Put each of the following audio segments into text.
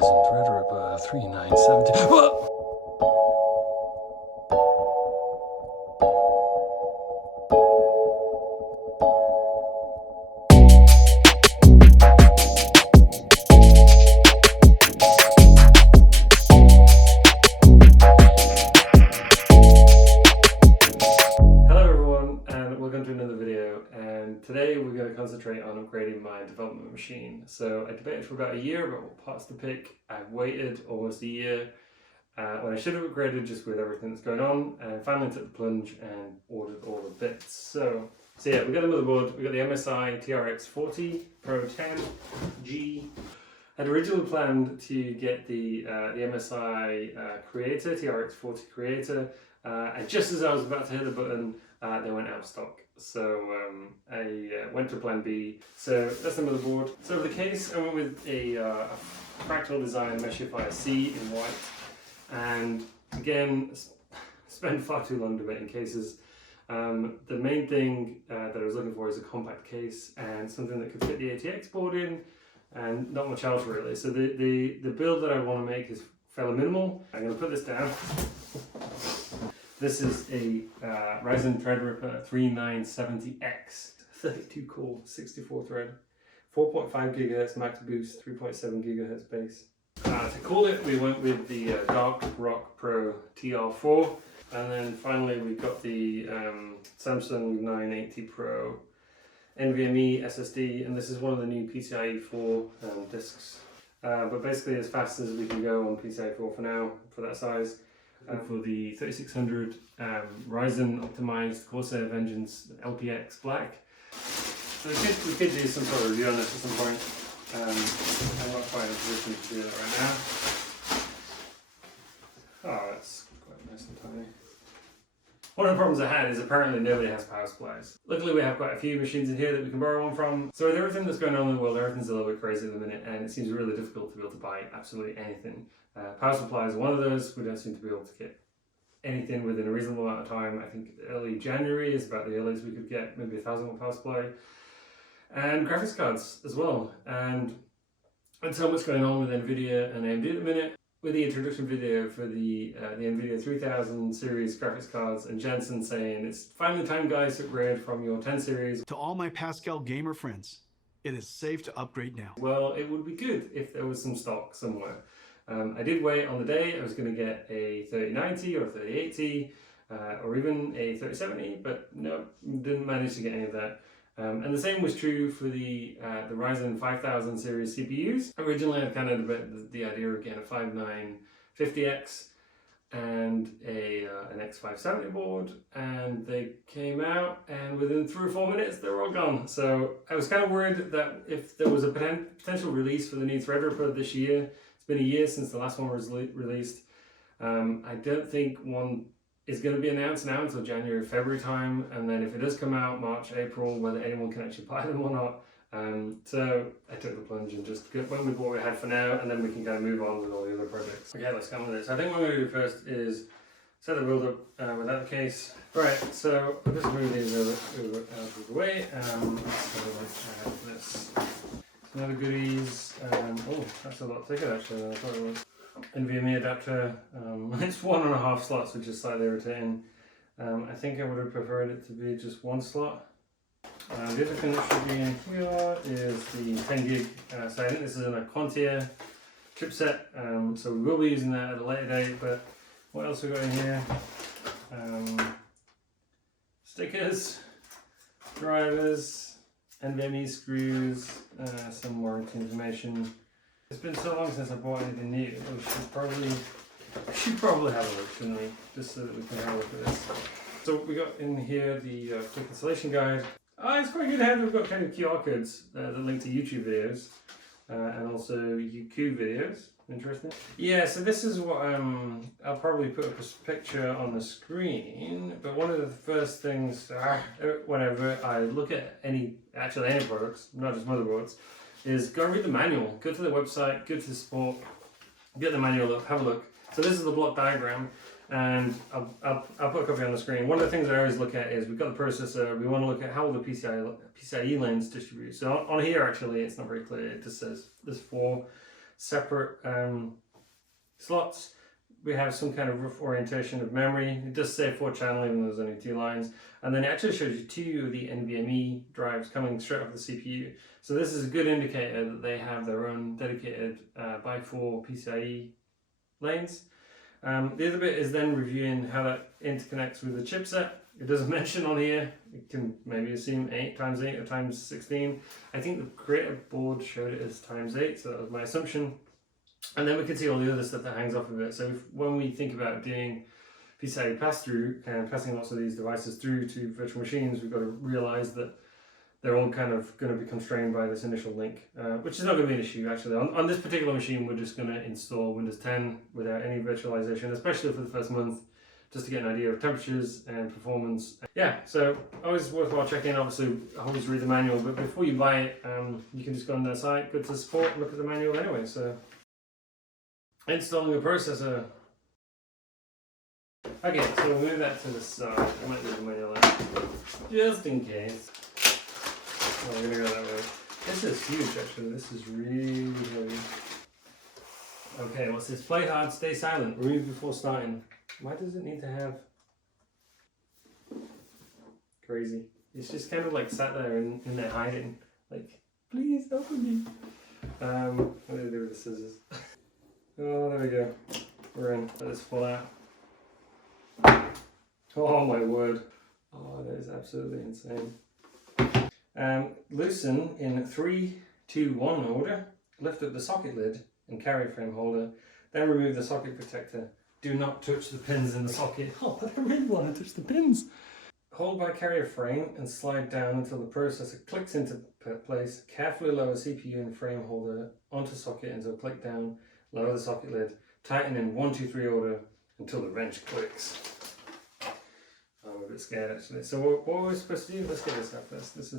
Ryzen Threadripper 3970. Whoa! Today we're going to concentrate on upgrading my development machine. So I debated for about a year about what parts to pick. I've waited almost a year when I should have upgraded just with everything that's going on, and finally took the plunge and ordered all the bits. So yeah, we got the motherboard, we got the MSI Trx40 PRO 10G. I'd originally planned to get the MSI Creator, Trx40 Creator, and just as I was about to hit the button, they went out of stock. So I went to plan B. So that's the motherboard. So for the case, I went with a Fractal design Meshify C in white. And again, spent far too long debating cases. The main thing that I was looking for is a compact case and something that could fit the ATX board in, and not much else really. So the build that I want to make is fairly minimal. I'm going to put this down. This is a Ryzen Threadripper 3970X, 32 core, 64 thread, 4.5 GHz max boost, 3.7 GHz base. To cool it, we went with the Dark Rock Pro TR4, and then finally we got the Samsung 980 Pro NVMe SSD, and this is one of the new PCIe 4 discs. But basically as fast as we can go on PCIe 4 for now, for that size. For the 3600 Ryzen optimized Corsair Vengeance LPX Black. So we could do some sort of review on this at some point. I'm not quite in a position to do that right now. Oh, that's quite nice and tiny. One of the problems I had is apparently nobody has power supplies. Luckily we have quite a few machines in here that we can borrow one from. So with everything that's going on in the world, everything's a little bit crazy at the minute, and it seems really difficult to be able to buy absolutely anything. Power supplies are one of those. We don't seem to be able to get anything within a reasonable amount of time. I think early January is about the earliest we could get maybe 1,000 watt power supply. And graphics cards as well. And so much going on with NVIDIA and AMD at the minute. With the introduction video for the NVIDIA 3000 series graphics cards, and Jensen saying, "It's finally time, guys, to upgrade from your 10 series. To all my Pascal gamer friends, it is safe to upgrade now." Well, it would be good if there was some stock somewhere. I did wait on the day. I was going to get a 3090 or a 3080 or even a 3070, but no, didn't manage to get any of that. And the same was true for the Ryzen 5000 series CPUs. Originally, I kind of debated the idea of getting a 5950X and an X570 board, and they came out, and within 3 or 4 minutes, they were all gone. So I was kind of worried that if there was a potential release for the new Threadripper this year, it's been a year since the last one was released. I don't think one is going to be announced now until January, February time, and then if it does come out March, April, whether anyone can actually buy them or not. So I took the plunge and just went with what we had for now, and then we can kind of move on with all the other projects. Okay, let's come with this. I think what I'm going to do first is set the build up without the case. Right, so I'll just move these out of the way. So let's some other goodies. Oh, that's a lot thicker actually than I thought it was. NVMe adapter. It's 1.5 slots, which is slightly irritating. I think I would have preferred it to be just 1 slot. The other thing that should be in here is the 10 gig. So I think this is an Quantia chipset. So we will be using that at a later date. But what else we got in here? Stickers, drivers, NVMe screws, some warranty information. It's been so long since I bought anything new. We should probably have a look, shouldn't we? Just so that we can have a look at this. So we got in here the quick installation guide. It's quite good to have. We've got kind of QR codes that link to YouTube videos and also YouTube videos. Interesting. Yeah, so this is what I'll probably put up a picture on the screen. But one of the first things whenever I look at any products, not just motherboards, is go read the manual. Go to the website, go to the support, get the manual up, have a look. So this is the block diagram, and I'll put a copy on the screen. One of the things I always look at is we've got the processor. We want to look at how the PCIe lanes distribute. So on here, actually, it's not very clear. It just says there's 4 separate slots. We have some kind of rough orientation of memory. It does say 4-channel even though there's only 2 lines. And then it actually shows you 2 of the NVMe drives coming straight off the CPU. So this is a good indicator that they have their own dedicated by 4 PCIe lanes. The other bit is then reviewing how that interconnects with the chipset. It doesn't mention on here, you can maybe assume 8x8 or x16. I think the creative board showed it as x8, so that was my assumption. And then we can see all the other stuff that hangs off of it. So when we think about doing PCIe pass-through and passing lots of these devices through to virtual machines, we've got to realize that they're all kind of going to be constrained by this initial link, which is not going to be an issue actually. On this particular machine, we're just going to install Windows 10 without any virtualization, especially for the first month, just to get an idea of temperatures and performance. Yeah, so always worthwhile checking. Obviously, always read the manual, but before you buy it, you can just go on their site, go to support, look at the manual anyway. So installing a processor. Okay, so we'll move that to the side. I might leave the manual out, just in case. Oh, we're gonna go that way. This is huge actually, this is really heavy. Okay, what's this? Play hard, stay silent, remove before starting. Why does it need to have... Crazy. It's just kind of like sat there in there hiding. Like, please open me. What do I do with the scissors? Oh, there we go. We're in. Let this fall out. Oh my word. Oh, that is absolutely insane. Loosen in 3, 2, 1 order. Lift up the socket lid and carrier frame holder. Then remove the socket protector. Do not touch the pins in the socket. Oh, but I really want to touch the pins. Hold by carrier frame and slide down until the processor clicks into place. Carefully lower CPU and frame holder onto socket until click down. Lower the socket lid. Tighten in 1, 2, 3 order until the wrench clicks. I'm a bit scared actually. So what were we supposed to do? Let's get this out first. This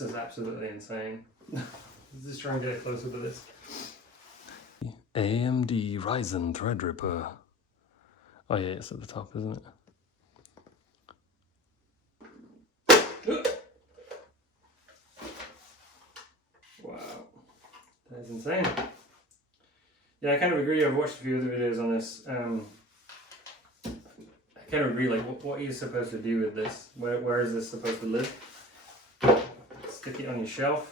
is absolutely insane. Let's just try and get closer to this. AMD Ryzen Threadripper. Oh yeah, it's at the top, isn't it? Wow, that is insane. Yeah, I kind of agree. I've watched a few other videos on this. I kind of agree, like, what are you supposed to do with this? Where is this supposed to live? Stick it on your shelf?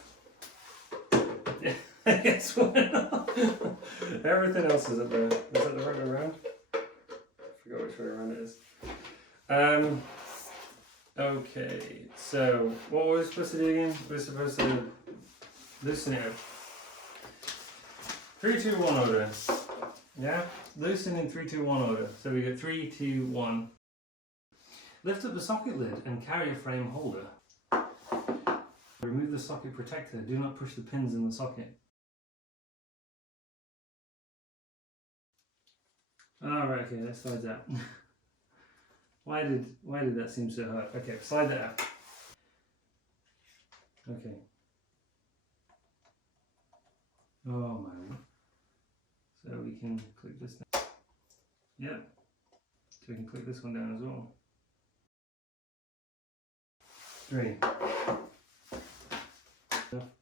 Yeah, I guess everything else is at the... Is that the right way around? I forgot which way around it is. Okay, so what were we supposed to do again? We're supposed to loosen it up. 3, 2, 1 order. Yeah? Loosen in 3, 2, 1 order. So we go 3, 2, 1. Lift up the socket lid and carrier frame holder. Remove the socket protector. Do not push the pins in the socket. Alright, okay, that slides out. Why did that seem so hard? Okay, slide that out. Okay. Oh my. So we can click this down. Yep. So we can click this one down as well. 3.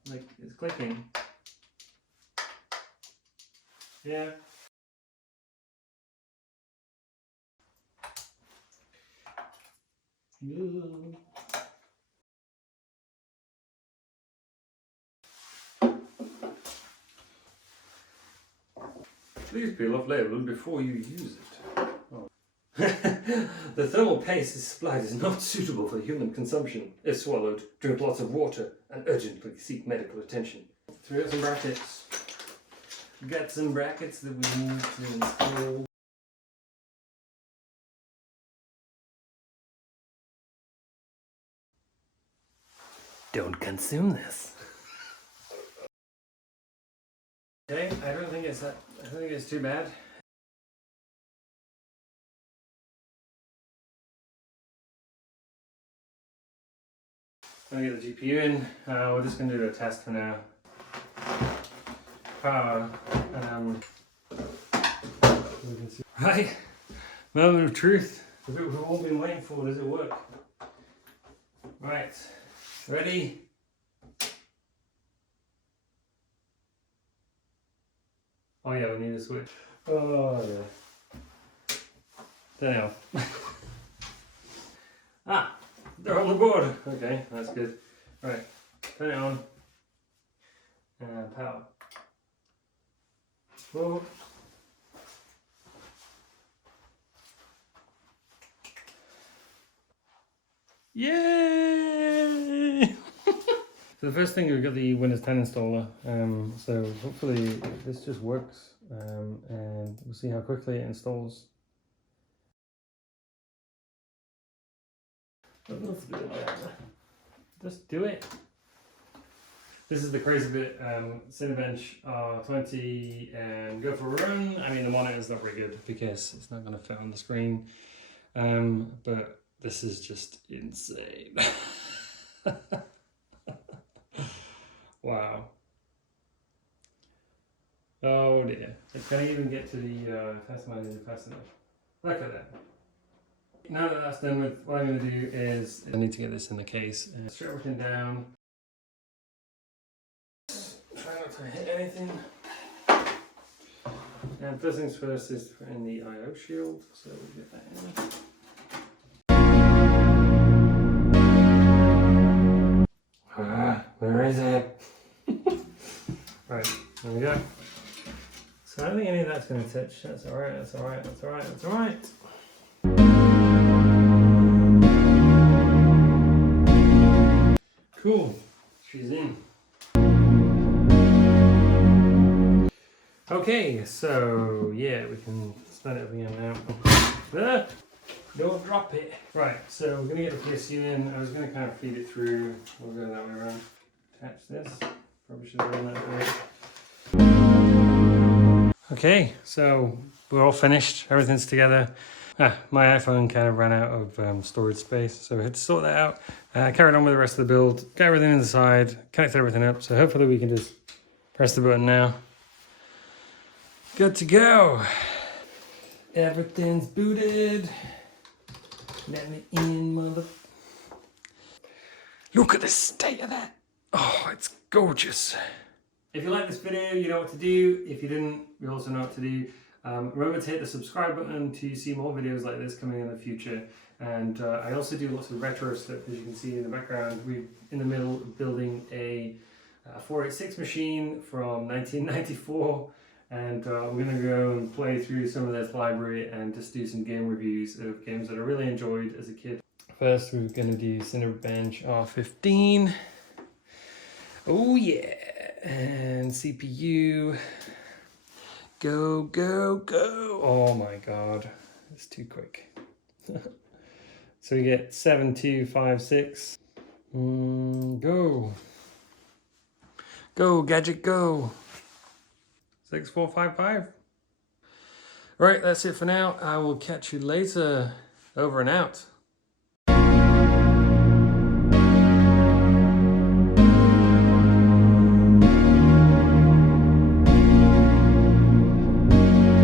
Like, it's clicking. Yeah. Ooh. Please peel off label before you use it. Oh. The thermal paste supplied is not suitable for human consumption. If swallowed, drink lots of water and urgently seek medical attention. So we got some brackets. We got some brackets that we need to install. Don't consume this. Okay, I don't think it's too bad. I'm gonna get the GPU in. We're just gonna do a test for now. Power. Right, moment of truth. The bit we've all been waiting for. Does it work? Right, ready? Oh yeah, we need a switch. Oh yeah. Turn it off. Ah, they're on the board. Okay, that's good. Right, turn it on. And power. Whoa. Yay! So the first thing, we've got the Windows 10 installer. So hopefully this just works, and we'll see how quickly it installs. Don't know if to do it like that. Just do it. This is the crazy bit. Cinebench R20 and go for a run. I mean, the monitor is not very good because it's not going to fit on the screen, but this is just insane. Wow. Oh dear. Can I even get to the test manager fast enough? Look at that. Now that that's done with, what I'm going to do is, I need to get this in the case and strip everything down. Try not to hit anything. And first things first is to put in the I/O shield, so we'll get that in. Where is it? Right, there we go. So I don't think any of that's going to touch. That's alright, that's alright, that's alright, that's alright. Cool, she's in. Okay, so yeah, we can start it up again now. Ah, don't drop it. Right, so we're going to get the PSU in. I was going to kind of feed it through. We'll go that way around. Attach this. Probably should have done that way. Okay, so we're all finished. Everything's together. My iPhone kind of ran out of storage space, so we had to sort that out. Carried on with the rest of the build. Got everything inside. Connected everything up. So hopefully we can just press the button now. Good to go. Everything's booted. Let me in, mother. Look at the state of that. Oh, it's gorgeous. If you like this video, you know what to do. If you didn't, you also know what to do. Remember to hit the subscribe button to see more videos like this coming in the future. And I also do lots of retro stuff, as you can see in the background. We're in the middle of building a 486 machine from 1994. And we're going to go and play through some of this library and just do some game reviews of games that I really enjoyed as a kid. First, we're going to do Cinebench R15. Oh yeah, and CPU. Go, go, go. Oh my god, it's too quick. So we get 7256. Go. Go, gadget, go. 6455. Right, that's it for now. I will catch you later. Over and out.